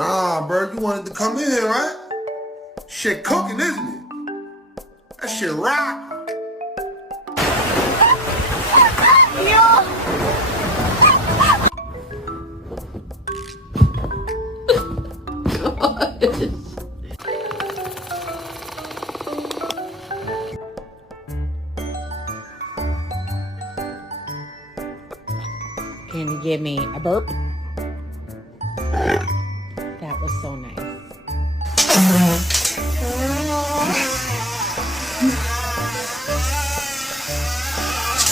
Nah, bro, you wanted to come in here, right? Shit cooking, isn't it? That shit rock. Can you give me a burp?